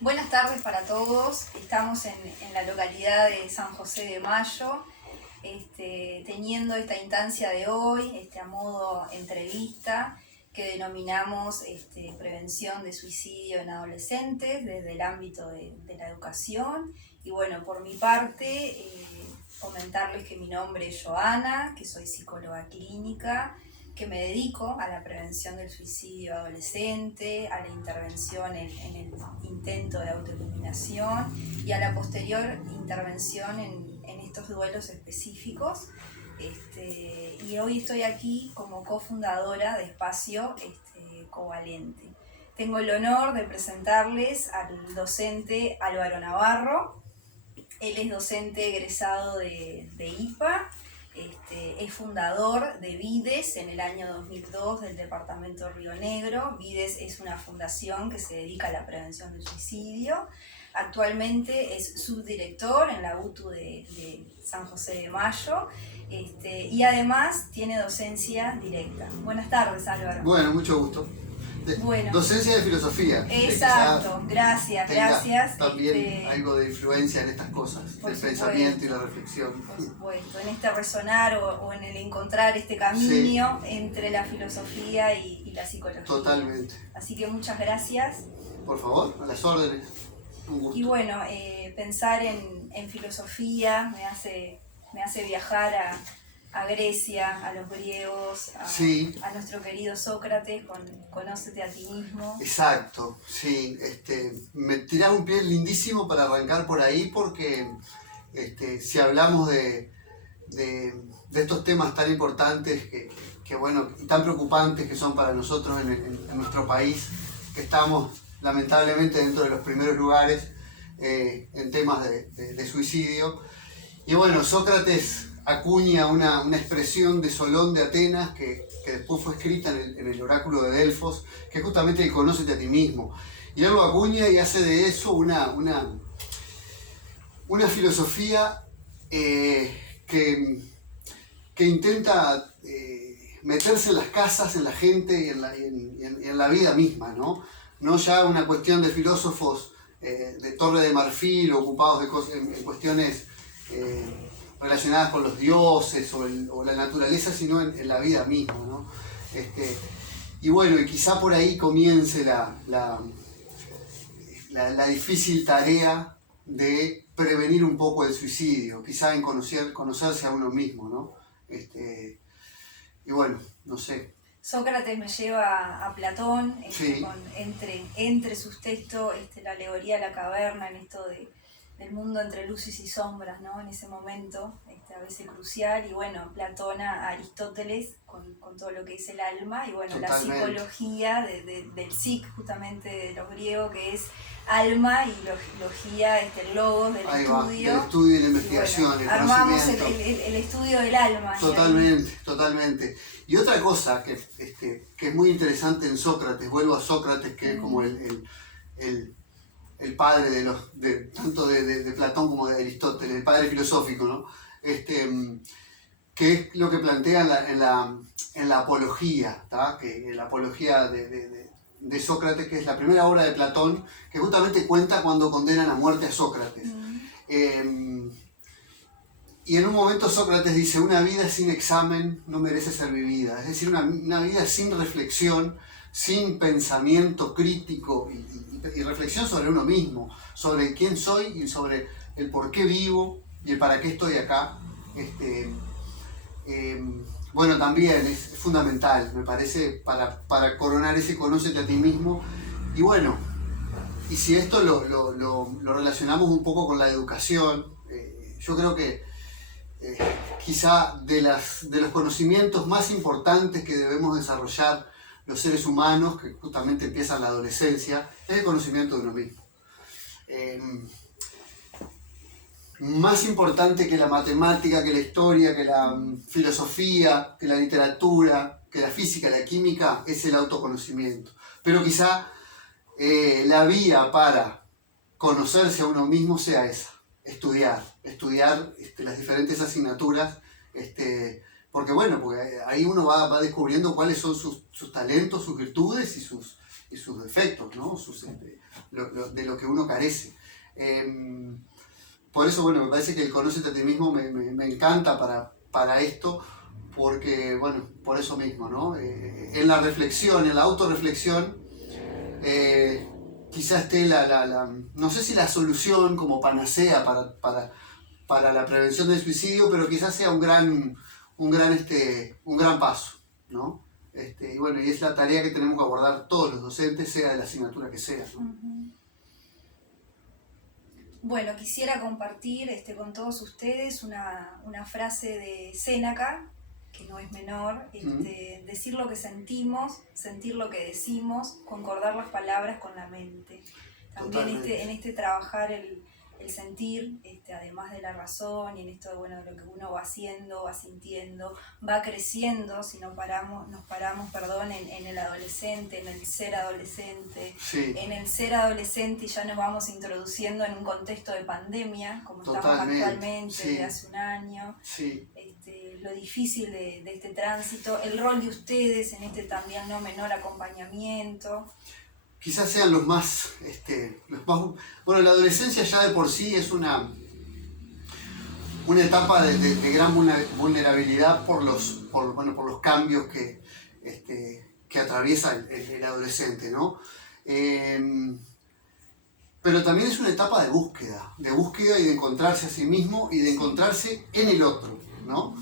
Buenas tardes para todos. Estamos en la localidad de San José de Mayo, teniendo esta instancia de hoy, a modo entrevista, que denominamos prevención de suicidio en adolescentes desde el ámbito de la educación. Y bueno, por mi parte, comentarles que mi nombre es Joana, que soy psicóloga clínica, que me dedico a la prevención del suicidio adolescente, a la intervención en el intento de autoeliminación y a la posterior intervención en estos duelos específicos. Y hoy estoy aquí como cofundadora de Espacio Covalente. Tengo el honor de presentarles al docente Álvaro Navarro. Él es docente egresado de IPA. Es fundador de VIDES en el año 2002 del departamento Río Negro. VIDES es una fundación que se dedica a la prevención del suicidio. Actualmente es subdirector en la UTU de San José de Mayo y además tiene docencia directa. Buenas tardes, Álvaro. Bueno, mucho gusto. Bueno, docencia de filosofía. Exacto, gracias. También algo de influencia en estas cosas, del pensamiento y la reflexión. Por supuesto, en este resonar o en el encontrar este camino entre la filosofía y la psicología. Totalmente. Así que muchas gracias. Por favor, a las órdenes. Un gusto. Y bueno, pensar en filosofía me hace viajar a Grecia, a los griegos, a nuestro querido Sócrates con Conócete a ti mismo. Exacto, sí. Me tirás un pie lindísimo para arrancar por ahí porque si hablamos de estos temas tan importantes que bueno, y tan preocupantes que son para nosotros en nuestro país, que estamos lamentablemente dentro de los primeros lugares en temas de suicidio. Y bueno, Sócrates acuña una expresión de Solón de Atenas que después fue escrita en el oráculo de Delfos, que es justamente el conócete a ti mismo. Y él lo acuña y hace de eso una filosofía que intenta meterse en las casas, en la gente y en la vida misma, ¿no? No ya una cuestión de filósofos de Torre de Marfil ocupados en cuestiones relacionadas con los dioses o la naturaleza, sino en la vida misma, ¿no? Y bueno, y quizá por ahí comience la difícil tarea de prevenir un poco el suicidio, quizá en conocerse a uno mismo, ¿no? Y bueno, no sé. Sócrates me lleva a Platón, Sí. entre sus textos, la alegoría de la caverna, en esto del mundo entre luces y sombras, ¿no? En ese momento, a veces crucial, y bueno, Platón a Aristóteles con todo lo que es el alma, y bueno, totalmente. La psicología del psic, justamente de los griegos, que es alma, y logía, el logos del ahí estudio. Del estudio y la investigación, bueno, armamos el estudio del alma. Totalmente. Y otra cosa que es muy interesante en Sócrates, vuelvo a Sócrates, que es como el padre tanto de Platón como de Aristóteles, el padre filosófico, ¿no? Que es lo que plantea en la apología, ¿tá? Que la apología de Sócrates, que es la primera obra de Platón, que justamente cuenta cuando condenan a muerte a Sócrates. Y en un momento Sócrates dice: una vida sin examen no merece ser vivida. Es decir, una vida sin reflexión, sin pensamiento crítico y reflexión sobre uno mismo, sobre quién soy y sobre el por qué vivo y el para qué estoy acá. Bueno, también es fundamental, me parece, para coronar ese conócete a ti mismo. Y bueno, y si esto lo relacionamos un poco con la educación, yo creo que quizá de los conocimientos más importantes que debemos desarrollar los seres humanos, que justamente empiezan la adolescencia, es el conocimiento de uno mismo. Más importante que la matemática, que la historia, que la filosofía, que la literatura, que la física, la química, es el autoconocimiento. Pero quizá la vía para conocerse a uno mismo sea esa, estudiar las diferentes asignaturas, porque bueno, porque ahí uno va descubriendo cuáles son sus talentos, sus virtudes y sus defectos, ¿no? De lo que uno carece. Por eso, bueno, me parece que el Conócete a ti mismo me encanta para esto, porque, bueno, por eso mismo, ¿no? En la reflexión, en la autorreflexión, quizás esté no sé si la solución como panacea para la prevención del suicidio, pero quizás sea un gran paso, ¿no? Y bueno, y es la tarea que tenemos que abordar todos los docentes, sea de la asignatura que sea, ¿no? Uh-huh. Bueno, quisiera compartir con todos ustedes una frase de Séneca, que no es menor, decir lo que sentimos, sentir lo que decimos, concordar las palabras con la mente. También en este trabajar el sentir, además de la razón y en esto de lo que uno va haciendo, va sintiendo, va creciendo, si nos paramos en el adolescente, en el ser adolescente, sí. En el ser adolescente y ya nos vamos introduciendo en un contexto de pandemia, como estamos actualmente, sí. desde hace un año, sí. Lo difícil de este tránsito, el rol de ustedes en este también no menor acompañamiento. Quizás sean los más, bueno, la adolescencia ya de por sí es una etapa de gran vulnerabilidad por los cambios que atraviesa el adolescente, ¿no? Pero también es una etapa de búsqueda y de encontrarse a sí mismo y de encontrarse en el otro, ¿no?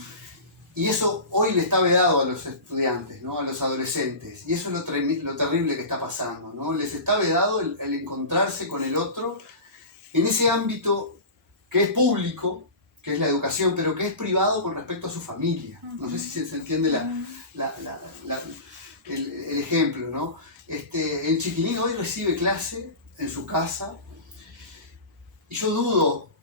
Y eso hoy le está vedado a los estudiantes, ¿no? A los adolescentes. Y eso es lo terrible que está pasando, ¿no? Les está vedado el encontrarse con el otro en ese ámbito que es público, que es la educación, pero que es privado con respecto a su familia. No sé si se entiende el ejemplo, ¿no? El chiquilín hoy recibe clase en su casa y yo dudo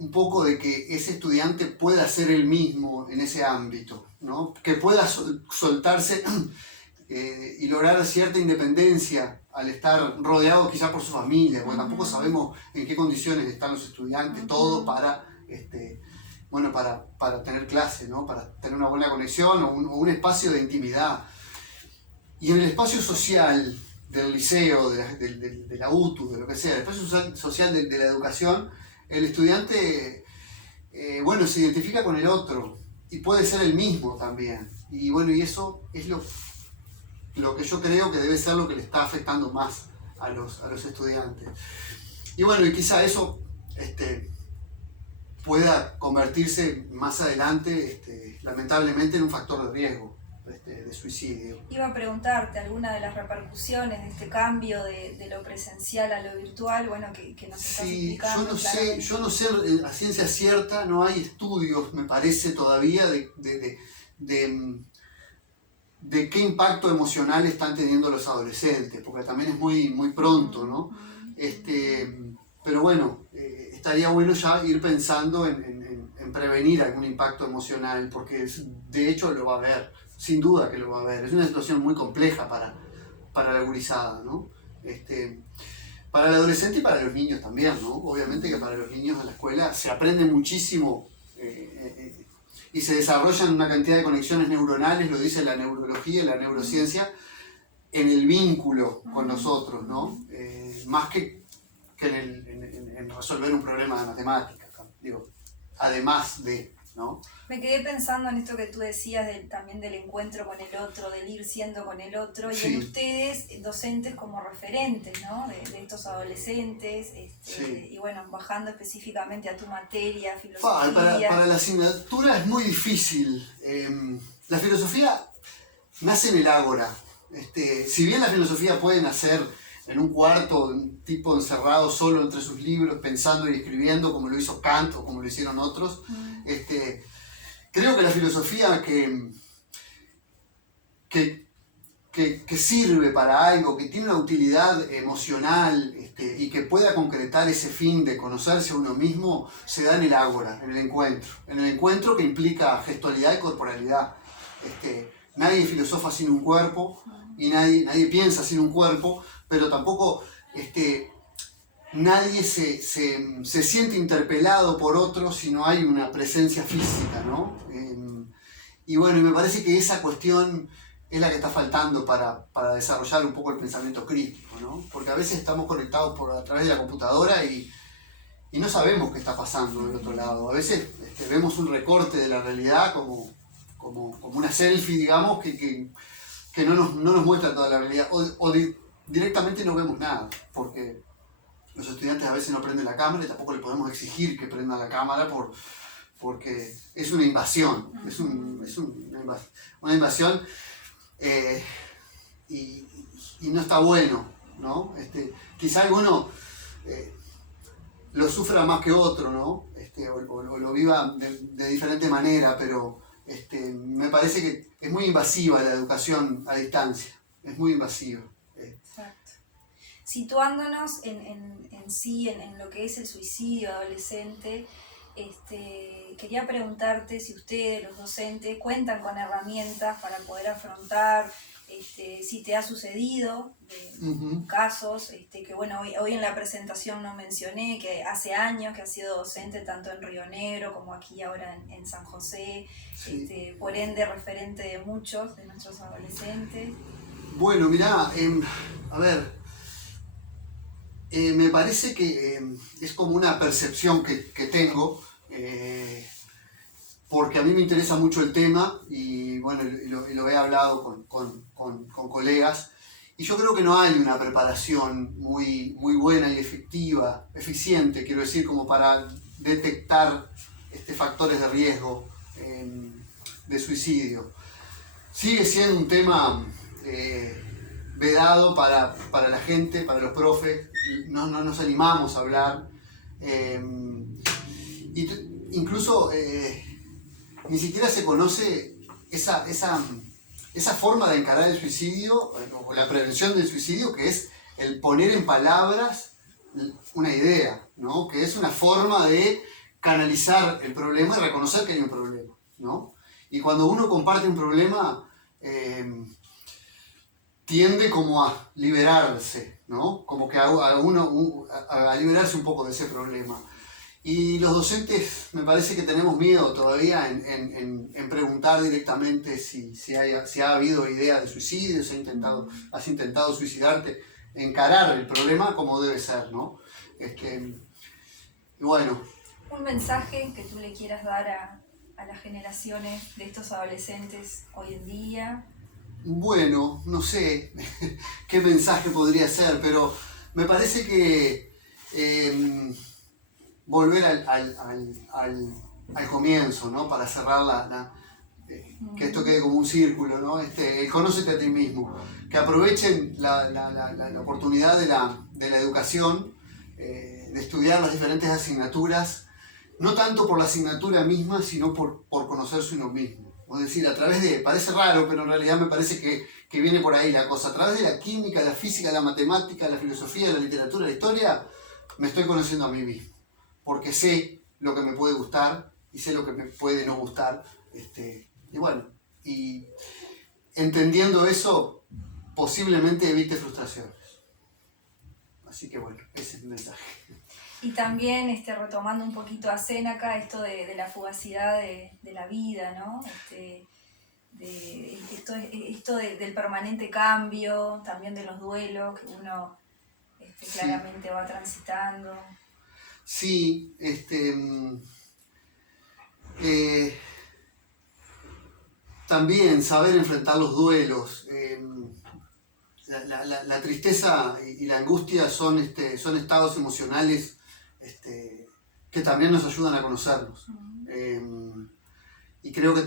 un poco de que ese estudiante pueda ser el mismo en ese ámbito, ¿no? Que pueda soltarse y lograr cierta independencia al estar rodeado quizás por su familia, porque tampoco sabemos en qué condiciones están los estudiantes, todos para tener clase, ¿no? Para tener una buena conexión o un espacio de intimidad. Y en el espacio social del liceo, de la UTU, de lo que sea, el espacio social de la educación, el estudiante, se identifica con el otro y puede ser el mismo también. Y bueno, y eso es lo que yo creo que debe ser lo que le está afectando más a los estudiantes. Y bueno, y quizá eso pueda convertirse más adelante, lamentablemente, en un factor de riesgo de suicidio. Iba a preguntarte alguna de las repercusiones de este cambio de lo presencial a lo virtual, que nos estás explicando. Yo no sé a ciencia cierta, no hay estudios, me parece todavía, de qué impacto emocional están teniendo los adolescentes, porque también es muy, muy pronto, ¿no? Pero bueno, estaría bueno ya ir pensando en prevenir algún impacto emocional, porque de hecho lo va a haber, sin duda que lo va a haber. Es una situación muy compleja para la gurizada, ¿no? Para el adolescente y para los niños también, ¿no? Obviamente que para los niños en la escuela se aprende muchísimo y se desarrollan una cantidad de conexiones neuronales, lo dice la neurología y la neurociencia, en el vínculo con nosotros, ¿no? Más que en resolver un problema de matemáticas, digo, además de, ¿no? Me quedé pensando en esto que tú decías también del encuentro con el otro, del ir siendo con el otro, y sí. en ustedes, docentes como referentes, ¿no? De estos adolescentes, sí. Y bueno, bajando específicamente a tu materia, filosofía. Para la asignatura es muy difícil. La filosofía nace en el ágora. Si bien la filosofía puede nacer en un cuarto, un tipo encerrado solo entre sus libros, pensando y escribiendo, como lo hizo Kant o como lo hicieron otros, creo que la filosofía que sirve para algo, que tiene una utilidad emocional y que pueda concretar ese fin de conocerse a uno mismo, se da en el ágora, en el encuentro que implica gestualidad y corporalidad. Nadie filosofa sin un cuerpo y nadie piensa sin un cuerpo, pero tampoco nadie se siente interpelado por otro si no hay una presencia física, ¿no? Y bueno, me parece que esa cuestión es la que está faltando para desarrollar un poco el pensamiento crítico, ¿no? Porque a veces estamos conectados a través de la computadora y no sabemos qué está pasando del otro lado. A veces vemos un recorte de la realidad como una selfie, digamos, que no nos muestra toda la realidad. Directamente no vemos nada, porque los estudiantes a veces no prenden la cámara y tampoco le podemos exigir que prendan la cámara porque es una invasión. Es una invasión y no está bueno, ¿no? Quizá alguno lo sufra más que otro, ¿no? O lo viva de diferente manera, pero me parece que es muy invasiva la educación a distancia, es muy invasiva. Exacto. Situándonos en lo que es el suicidio adolescente, quería preguntarte si ustedes, los docentes, cuentan con herramientas para poder afrontar, si te ha sucedido casos, que bueno, hoy en la presentación no mencioné, que hace años que has sido docente tanto en Río Negro como aquí ahora en San José, Sí. por ende referente de muchos de nuestros adolescentes. Bueno, mirá, a ver, me parece que es como una percepción que tengo, porque a mí me interesa mucho el tema y bueno, y lo he hablado con colegas, y yo creo que no hay una preparación muy buena y eficiente, quiero decir, como para detectar factores de riesgo de suicidio. Sigue siendo un tema vedado para la gente, para los profes, no nos animamos a hablar. Incluso ni siquiera se conoce esa forma de encarar el suicidio o la prevención del suicidio, que es el poner en palabras una idea, ¿no? Que es una forma de canalizar el problema y reconocer que hay un problema, ¿no? Y cuando uno comparte un problema, tiende como a liberarse, ¿no? Como que a liberarse un poco de ese problema. Y los docentes me parece que tenemos miedo todavía en preguntar directamente si ha habido ideas de suicidio, si has intentado suicidarte, encarar el problema como debe ser, ¿no? Y bueno. Un mensaje que tú le quieras dar a las generaciones de estos adolescentes hoy en día. Bueno, no sé qué mensaje podría ser, pero me parece que volver al comienzo, ¿no? Para cerrar que esto quede como un círculo, ¿no? Conócete a ti mismo, que aprovechen la oportunidad de la educación, de estudiar las diferentes asignaturas, no tanto por la asignatura misma, sino por conocerse uno mismo. Es decir, a través parece raro, pero en realidad me parece que viene por ahí la cosa, a través de la química, la física, la matemática, la filosofía, la literatura, la historia, me estoy conociendo a mí mismo, porque sé lo que me puede gustar y sé lo que me puede no gustar, y bueno, y entendiendo eso, posiblemente evite frustraciones. Así que bueno, ese es mi mensaje. Y también retomando un poquito a Séneca, esto de la fugacidad de la vida, ¿no? Esto del permanente cambio, también de los duelos que uno claramente va transitando. Sí, también saber enfrentar los duelos. La tristeza y la angustia son estados emocionales que también nos ayudan a conocernos. Y creo que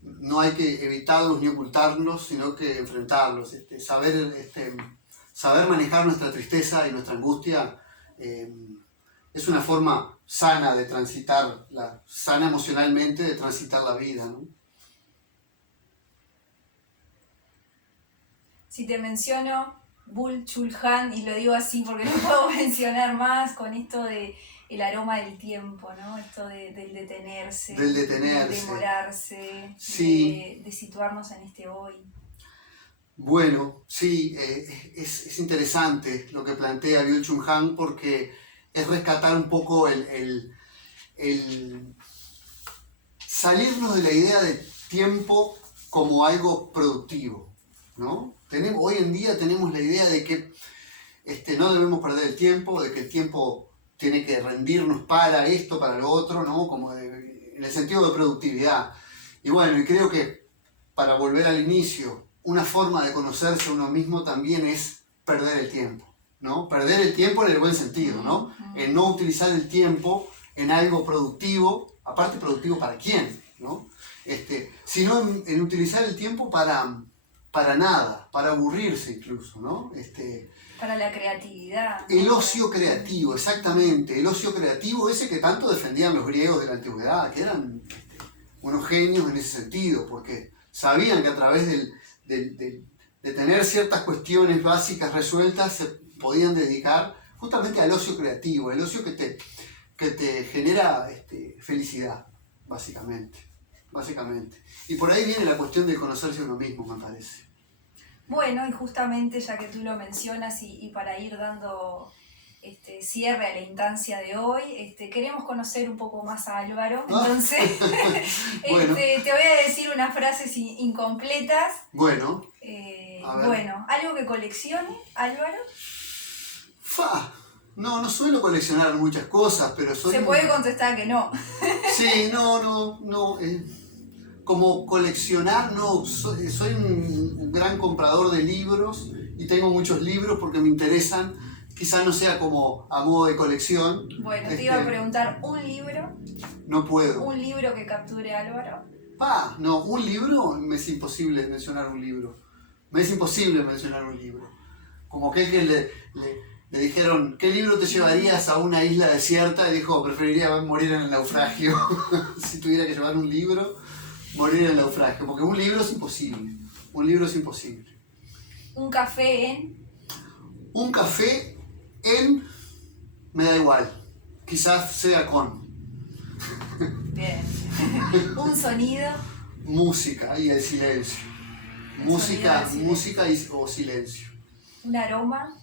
no hay que evitarlos ni ocultarlos, sino que enfrentarlos. Saber manejar nuestra tristeza y nuestra angustia es una forma sana de transitar, sana emocionalmente de transitar la vida, ¿no? Si te menciono Byung Chul Han, y lo digo así porque no puedo mencionar más, con esto de el aroma del tiempo, ¿no? Esto del detenerse, del demorarse, sí. de situarnos en este hoy. Bueno, sí, es interesante lo que plantea Byung Chul Han, porque es rescatar un poco el salirnos de la idea de tiempo como algo productivo, ¿no? Hoy en día tenemos la idea de que no debemos perder el tiempo, de que el tiempo tiene que rendirnos para esto, para lo otro, ¿no? Como en el sentido de productividad. Y bueno, y creo que para volver al inicio, una forma de conocerse a uno mismo también es perder el tiempo, ¿no? Perder el tiempo en el buen sentido, ¿no? En no utilizar el tiempo en algo productivo, aparte productivo para quién, ¿no? Sino en utilizar el tiempo para nada, para aburrirse incluso, ¿no? Para la creatividad. El ocio creativo, exactamente, el ocio creativo ese que tanto defendían los griegos de la antigüedad, que eran unos genios en ese sentido, porque sabían que a través de tener ciertas cuestiones básicas resueltas se podían dedicar justamente al ocio creativo, el ocio que te genera felicidad, básicamente. Y por ahí viene la cuestión de conocerse a uno mismo, me parece. Bueno, y justamente ya que tú lo mencionas y para ir dando cierre a la instancia de hoy, queremos conocer un poco más a Álvaro, entonces Bueno. te voy a decir unas frases incompletas. Bueno, bueno, ¿algo que coleccione, Álvaro? No suelo coleccionar muchas cosas, pero soy... Se puede contestar que no. Sí, no. Como coleccionar, no. Soy un gran comprador de libros y tengo muchos libros porque me interesan. Quizás no sea como a modo de colección. Bueno, te iba a preguntar, ¿un libro? No puedo. ¿Un libro que capture a Álvaro? No, un libro, me es imposible mencionar un libro. Me es imposible mencionar un libro. Como aquel que le dijeron, ¿qué libro te llevarías a una isla desierta? Y dijo, preferiría morir en el naufragio. Si tuviera que llevar un libro, morir en el naufragio. Porque un libro es imposible. Un libro es imposible. ¿Un café en? Un café en... me da igual. Quizás sea con. Bien. ¿Un sonido? Música y el silencio. Música o silencio. ¿Un aroma?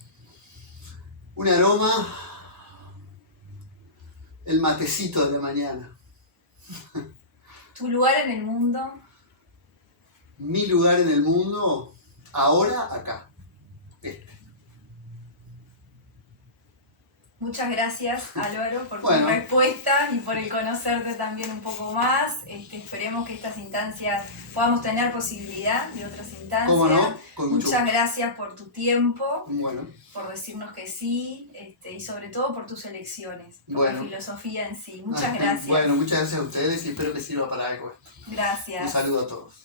Un aroma, el matecito de la mañana. ¿Tu lugar en el mundo? Mi lugar en el mundo, ahora, acá. Muchas gracias, Álvaro, por tu respuesta y por el conocerte también un poco más. Esperemos que estas instancias podamos tener posibilidad de otras instancias. ¿Cómo no? Muchas gracias por tu tiempo, bueno, por decirnos que sí, y sobre todo por tus elecciones, por bueno, la filosofía en sí. Muchas gracias. Bueno, muchas gracias a ustedes y espero que sirva para algo. Gracias. Un saludo a todos.